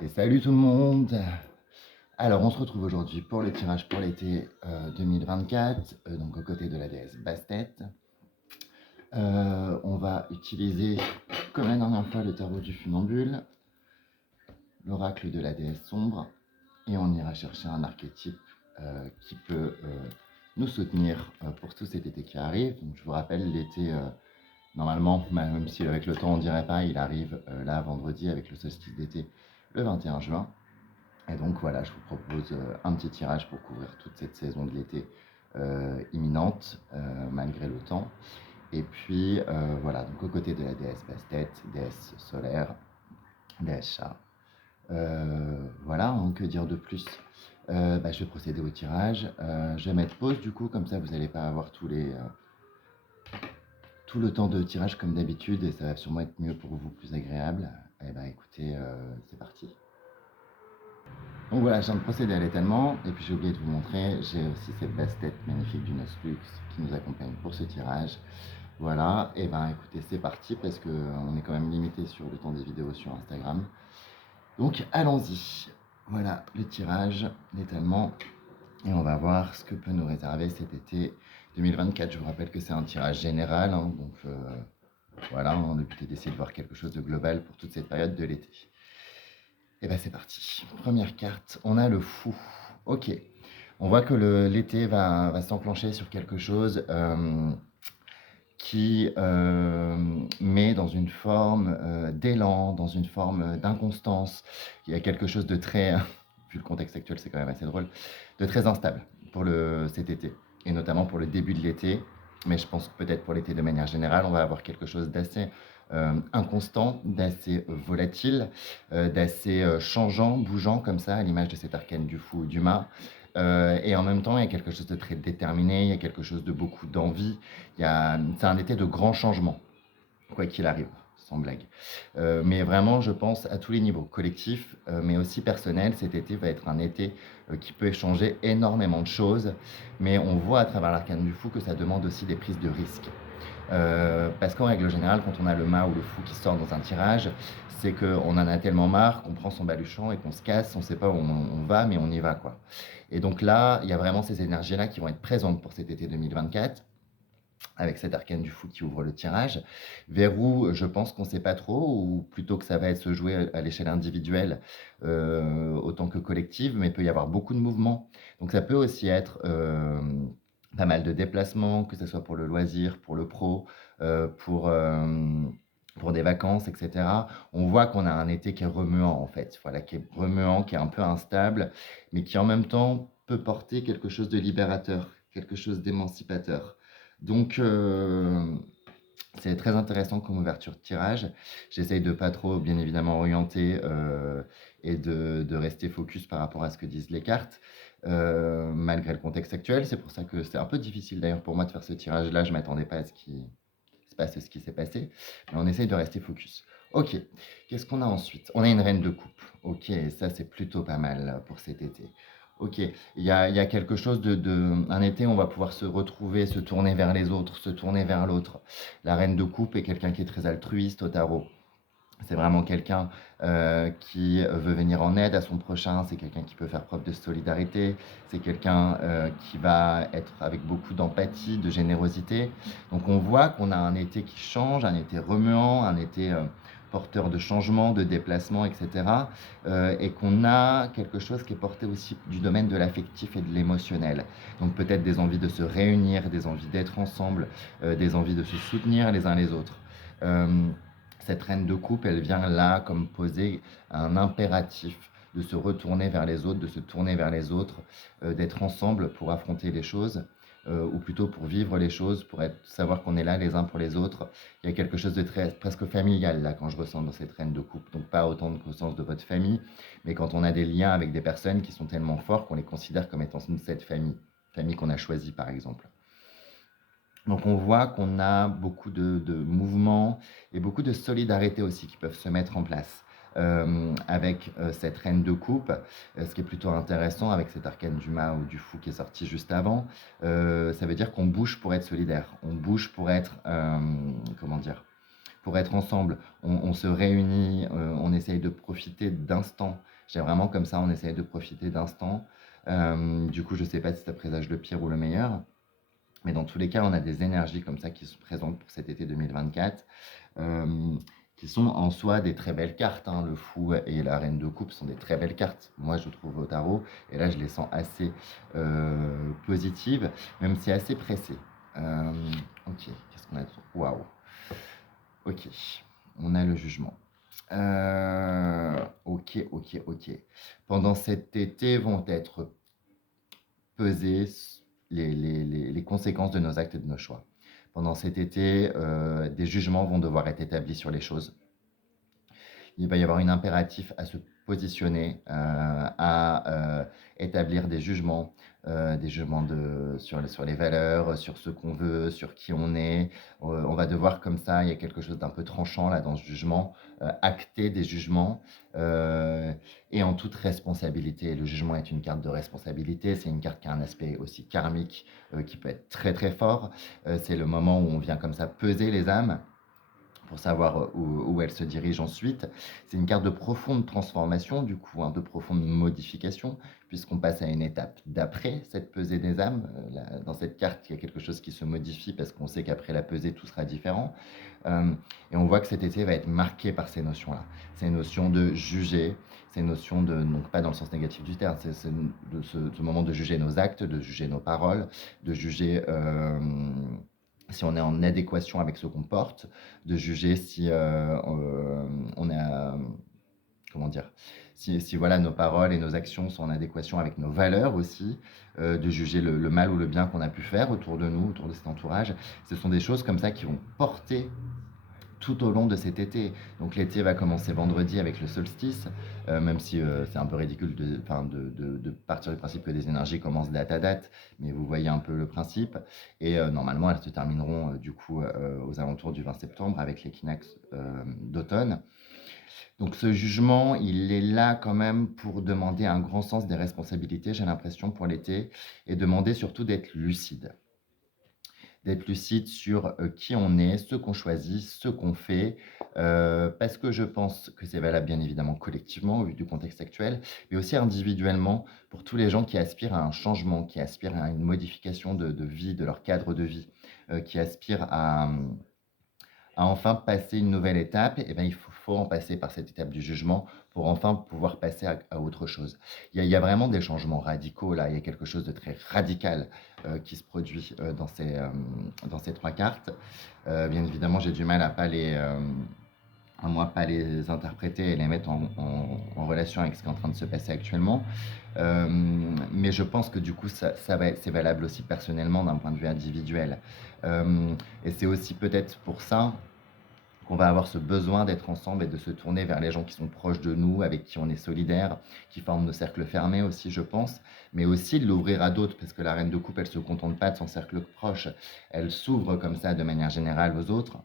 Et salut tout le monde. Alors on se retrouve aujourd'hui pour le tirage pour l'été 2024, donc aux côtés de la déesse Bastet. On va utiliser, comme la dernière fois, le tarot du funambule, l'oracle de la déesse sombre, et on ira chercher un archétype qui peut nous soutenir pour tout cet été qui arrive. Donc, je vous rappelle, l'été, normalement, même si avec le temps on dirait pas, il arrive là vendredi avec le solstice d'été le 21 juin. Et donc voilà, je vous propose un petit tirage pour couvrir toute cette saison de l'été imminente, malgré le temps. Et puis voilà, donc aux côtés de la déesse Bastet, déesse solaire, déesse chat. Voilà, hein, que dire de plus. Je vais procéder au tirage. Je vais mettre pause du coup, comme ça vous n'allez pas avoir tout le temps de tirage comme d'habitude et ça va sûrement être mieux pour vous, plus agréable. Eh ben écoutez, c'est parti. Donc voilà, je viens de procéder à l'étalement, et puis j'ai oublié de vous montrer, j'ai aussi cette basse-tête magnifique du Noslux qui nous accompagne pour ce tirage. Voilà, et ben écoutez, c'est parti, parce qu'on est quand même limité sur le temps des vidéos sur Instagram. Donc allons-y. Voilà le tirage, l'étalement, et on va voir ce que peut nous réserver cet été 2024. Je vous rappelle que c'est un tirage général, hein, donc voilà, hein, le but est d'essayer de voir quelque chose de global pour toute cette période de l'été. Et ben c'est parti. Première carte, on a le fou. Ok. On voit que l'été va s'enclencher sur quelque chose qui met dans une forme d'élan, dans une forme d'inconstance. Il y a quelque chose de très, vu le contexte actuel, c'est quand même assez drôle, de très instable pour cet été. Et notamment pour le début de l'été. Mais je pense que peut-être pour l'été de manière générale, on va avoir quelque chose d'assez inconstant, d'assez volatile, d'assez changeant, bougeant comme ça, à l'image de cet arcane du fou ou du mât. Et en même temps, il y a quelque chose de très déterminé, il y a quelque chose de beaucoup d'envie. C'est un été de grands changements, quoi qu'il arrive, sans blague. Mais vraiment, je pense à tous les niveaux, collectif, mais aussi personnel. Cet été va être un été qui peut échanger énormément de choses, mais on voit à travers l'arcane du fou que ça demande aussi des prises de risques. Parce qu'en règle générale, quand on a le mât ou le fou qui sort dans un tirage, c'est qu'on en a tellement marre qu'on prend son baluchon et qu'on se casse, on ne sait pas où on va, mais on y va, quoi. Et donc là, il y a vraiment ces énergies-là qui vont être présentes pour cet été 2024, avec cet arcane du fou qui ouvre le tirage, vers où je pense qu'on ne sait pas trop, ou plutôt que ça va être se jouer à l'échelle individuelle autant que collective, mais il peut y avoir beaucoup de mouvements. Donc ça peut aussi être pas mal de déplacements, que ce soit pour le loisir, pour le pro, pour des vacances, etc. On voit qu'on a un été qui est remuant, en fait. Voilà, qui est remuant, qui est un peu instable, mais qui en même temps peut porter quelque chose de libérateur, quelque chose d'émancipateur. Donc, c'est très intéressant comme ouverture de tirage. J'essaye de pas trop, bien évidemment, orienter et de rester focus par rapport à ce que disent les cartes, malgré le contexte actuel. C'est pour ça que c'est un peu difficile d'ailleurs pour moi de faire ce tirage-là. Je ne m'attendais pas à ce qui se passe, ce qui s'est passé. Mais on essaye de rester focus. Ok, qu'est-ce qu'on a ensuite? On a une reine de coupe. Ok, ça c'est plutôt pas mal pour cet été. Ok, il y a quelque chose un été, on va pouvoir se retrouver, se tourner vers les autres, se tourner vers l'autre. La reine de coupe est quelqu'un qui est très altruiste au tarot. C'est vraiment quelqu'un qui veut venir en aide à son prochain, c'est quelqu'un qui peut faire preuve de solidarité, c'est quelqu'un qui va être avec beaucoup d'empathie, de générosité. Donc on voit qu'on a un été qui change, un été remuant, un été porteur de changement, de déplacement, etc. Et qu'on a quelque chose qui est porté aussi du domaine de l'affectif et de l'émotionnel. Donc peut-être des envies de se réunir, des envies d'être ensemble, des envies de se soutenir les uns les autres. Cette reine de coupe, elle vient là comme poser un impératif de se retourner vers les autres, de se tourner vers les autres, d'être ensemble pour affronter les choses, ou plutôt pour vivre les choses, pour savoir qu'on est là les uns pour les autres. Il y a quelque chose de très presque familial là quand je ressens dans cette reine de coupe. Donc pas autant au sens de votre famille, mais quand on a des liens avec des personnes qui sont tellement forts qu'on les considère comme étant cette famille qu'on a choisie par exemple. Donc on voit qu'on a beaucoup de mouvements et beaucoup de solidarité aussi qui peuvent se mettre en place avec cette reine de coupe, ce qui est plutôt intéressant avec cet arcane du mât ou du fou qui est sorti juste avant. Ça veut dire qu'on bouge pour être solidaire, on bouge pour être, comment dire, pour être ensemble. On se réunit, on essaye de profiter d'instants. J'ai vraiment comme ça, on essaye de profiter d'instants. Du coup, je sais pas si ça présage le pire ou le meilleur. Mais dans tous les cas, on a des énergies comme ça qui se présentent pour cet été 2024, qui sont en soi des très belles cartes, hein. Le fou et la reine de coupe sont des très belles cartes, moi je trouve au tarot. Et là, je les sens assez positives, même si assez pressées. Ok, qu'est-ce qu'on a d'autre? Waouh. Ok, on a le jugement. Ok, ok, ok. Pendant cet été vont être peser les conséquences de nos actes et de nos choix. Pendant cet été, des jugements vont devoir être établis sur les choses. Il va y avoir un impératif à se positionner, à établir des jugements sur les valeurs, sur ce qu'on veut, sur qui on est. On va devoir comme ça, il y a quelque chose d'un peu tranchant là dans ce jugement, acter des jugements et en toute responsabilité. Le jugement est une carte de responsabilité, c'est une carte qui a un aspect aussi karmique qui peut être très très fort. C'est le moment où on vient comme ça peser les âmes pour savoir où elle se dirige ensuite. C'est une carte de profonde transformation, du coup, de profonde modification, puisqu'on passe à une étape d'après cette pesée des âmes. Dans cette carte, il y a quelque chose qui se modifie parce qu'on sait qu'après la pesée, tout sera différent. Euh, et on voit que cet été va être marqué par ces notions-là. Ces notions de juger, ces notions de, donc pas dans le sens négatif du terme, c'est ce moment de juger nos actes, de juger nos paroles, de juger si on est en adéquation avec ce qu'on porte, de juger si on a, comment dire, si voilà, nos paroles et nos actions sont en adéquation avec nos valeurs aussi, de juger le mal ou le bien qu'on a pu faire autour de nous, autour de cet entourage. Ce sont des choses comme ça qui vont porter tout au long de cet été. Donc l'été va commencer vendredi avec le solstice, même si c'est un peu ridicule de partir du principe que des énergies commencent date à date, mais vous voyez un peu le principe. Et normalement, elles se termineront du coup aux alentours du 20 septembre avec l'équinoxe d'automne. Donc ce jugement, il est là quand même pour demander un grand sens des responsabilités, j'ai l'impression, pour l'été, et demander surtout d'être lucide sur qui on est, ce qu'on choisit, ce qu'on fait, parce que je pense que c'est valable bien évidemment collectivement au vu du contexte actuel, mais aussi individuellement pour tous les gens qui aspirent à un changement, qui aspirent à une modification de vie, de leur cadre de vie, qui aspirent à enfin passer une nouvelle étape, et ben, faut en passer par cette étape du jugement pour enfin pouvoir passer à autre chose. Il y a vraiment des changements radicaux là, il y a quelque chose de très radical qui se produit dans ces trois cartes. Bien évidemment, j'ai du mal à moi pas les interpréter et les mettre en relation avec ce qui est en train de se passer actuellement. Euh, mais je pense que du coup, c'est valable aussi personnellement d'un point de vue individuel. Et c'est aussi peut-être pour ça qu'on va avoir ce besoin d'être ensemble et de se tourner vers les gens qui sont proches de nous, avec qui on est solidaire, qui forment nos cercles fermés aussi, je pense, mais aussi de l'ouvrir à d'autres, parce que la reine de coupe, elle se contente pas de son cercle proche, elle s'ouvre comme ça de manière générale aux autres.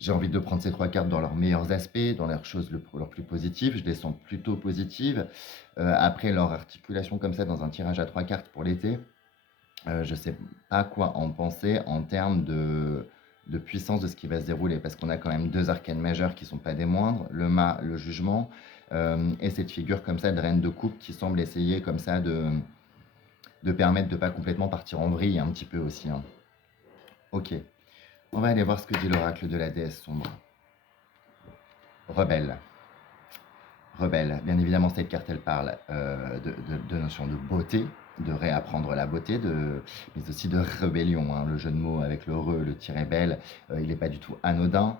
J'ai envie de prendre ces trois cartes dans leurs meilleurs aspects, dans leurs choses leurs plus positives. Je les sens plutôt positives. Après, leur articulation comme ça dans un tirage à trois cartes pour l'été, je ne sais pas quoi en penser en termes de puissance de ce qui va se dérouler, parce qu'on a quand même deux arcanes majeures qui ne sont pas des moindres, le mât, le jugement, et cette figure comme ça de reine de coupe qui semble essayer comme ça de permettre de ne pas complètement partir en vrille un petit peu aussi, hein. Ok, on va aller voir ce que dit l'oracle de la déesse sombre. Rebelle. Rebelle. Bien évidemment, cette carte, elle parle de notion de beauté, de réapprendre la beauté, mais aussi de rébellion, hein. Le jeu de mots avec le re, le tiret belle, il n'est pas du tout anodin.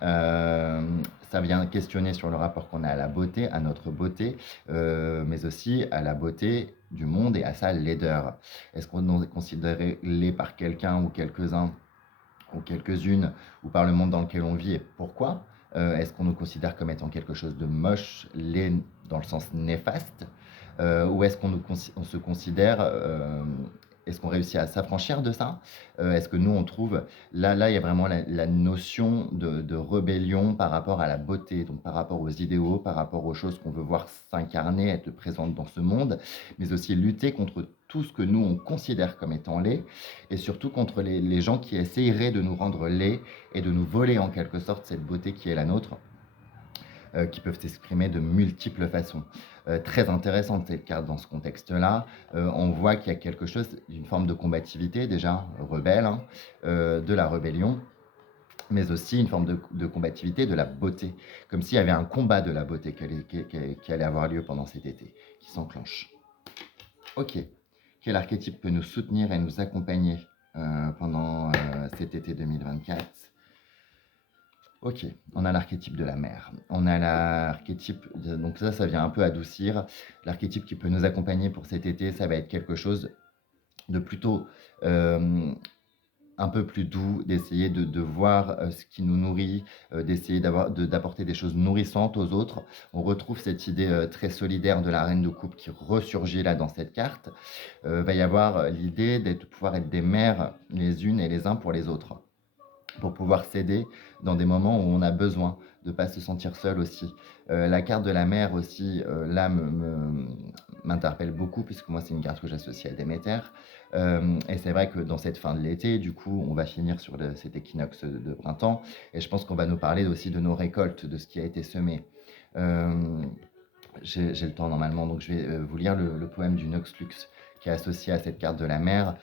Ça vient questionner sur le rapport qu'on a à la beauté, à notre beauté, mais aussi à la beauté du monde et à sa laideur. Est-ce qu'on est considéré laid par quelqu'un ou quelques-uns ou quelques-unes, ou par le monde dans lequel on vit et pourquoi? Est-ce qu'on nous considère comme étant quelque chose de moche, laid dans le sens néfaste? Ou est-ce qu'on se considère est-ce qu'on réussit à s'affranchir de ça? Est-ce que nous, on trouve là, il y a vraiment la notion de rébellion par rapport à la beauté, donc par rapport aux idéaux, par rapport aux choses qu'on veut voir s'incarner, être présentes dans ce monde, mais aussi lutter contre tout ce que nous, on considère comme étant laid et surtout contre les gens qui essaieraient de nous rendre laids et de nous voler en quelque sorte cette beauté qui est la nôtre, qui peuvent s'exprimer de multiples façons. Très intéressante cette carte dans ce contexte-là. On voit qu'il y a quelque chose, une forme de combativité déjà, rebelle, hein, de la rébellion, mais aussi une forme de combativité de la beauté, comme s'il y avait un combat de la beauté qui allait avoir lieu pendant cet été, qui s'enclenche. Ok, quel archétype peut nous soutenir et nous accompagner pendant cet été 2024? Ok, on a l'archétype de la mer. On a l'archétype, donc ça vient un peu adoucir. L'archétype qui peut nous accompagner pour cet été, ça va être quelque chose de plutôt un peu plus doux, d'essayer de voir ce qui nous nourrit, d'essayer d'apporter des choses nourrissantes aux autres. On retrouve cette idée très solidaire de la reine de coupe qui ressurgit là dans cette carte. Va y avoir l'idée de pouvoir être des mères les unes et les uns pour les autres, pour pouvoir s'aider dans des moments où on a besoin, de ne pas se sentir seul aussi. La carte de la mer aussi, là, m'interpelle beaucoup, puisque moi, c'est une carte que j'associe à Déméter. Et c'est vrai que dans cette fin de l'été, du coup, on va finir sur cet équinoxe de printemps, et je pense qu'on va nous parler aussi de nos récoltes, de ce qui a été semé. J'ai le temps normalement, donc je vais vous lire le poème du Nox Lux qui est associé à cette carte de la mer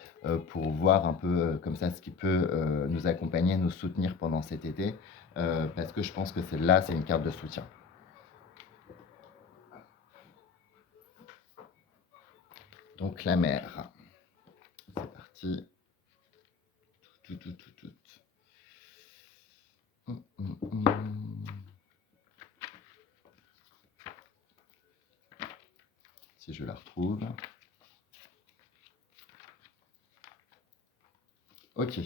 pour voir un peu comme ça ce qui peut nous accompagner, nous soutenir pendant cet été, parce que je pense que celle-là, c'est une carte de soutien. Donc la mer, c'est parti. Tout. Si je la retrouve. Ok.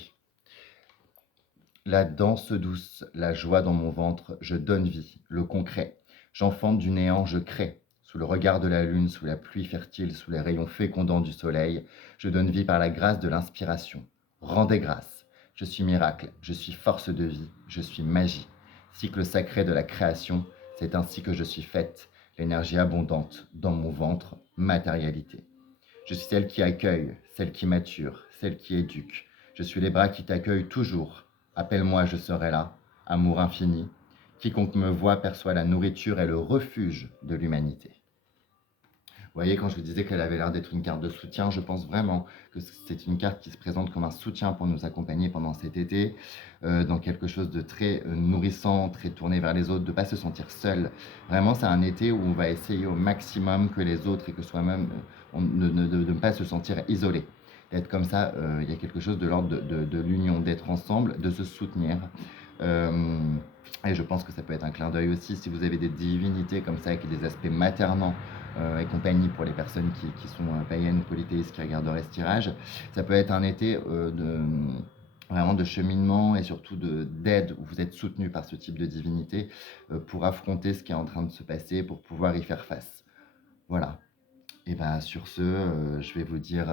La danse douce, la joie dans mon ventre, je donne vie, le concret. J'enfante du néant, je crée. Sous le regard de la lune, sous la pluie fertile, sous les rayons fécondants du soleil, je donne vie par la grâce de l'inspiration. Rendez grâce. Je suis miracle, je suis force de vie, je suis magie. Cycle sacré de la création, c'est ainsi que je suis faite. L'énergie abondante dans mon ventre, matérialité. Je suis celle qui accueille, celle qui mature, celle qui éduque. Je suis les bras qui t'accueillent toujours. Appelle-moi, je serai là. Amour infini. Quiconque me voit perçoit la nourriture et le refuge de l'humanité. Vous voyez, quand je vous disais qu'elle avait l'air d'être une carte de soutien, je pense vraiment que c'est une carte qui se présente comme un soutien pour nous accompagner pendant cet été, dans quelque chose de très nourrissant, très tourné vers les autres, de ne pas se sentir seul. Vraiment, c'est un été où on va essayer au maximum que les autres et que soi-même, de ne pas se sentir isolé. D'être comme ça, il y a quelque chose de l'ordre de l'union, d'être ensemble, de se soutenir. Et je pense que ça peut être un clin d'œil aussi si vous avez des divinités comme ça, avec des aspects maternants et compagnie pour les personnes qui sont païennes, polythéistes, qui regardent ce tirage. Ça peut être un été vraiment de cheminement et surtout d'aide où vous êtes soutenu par ce type de divinité pour affronter ce qui est en train de se passer, pour pouvoir y faire face. Voilà. Et bien sur ce, je vais vous dire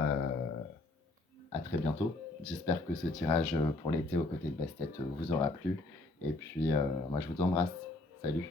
à très bientôt. J'espère que ce tirage pour l'été aux côtés de Bastet vous aura plu. Et puis, moi, je vous embrasse. Salut!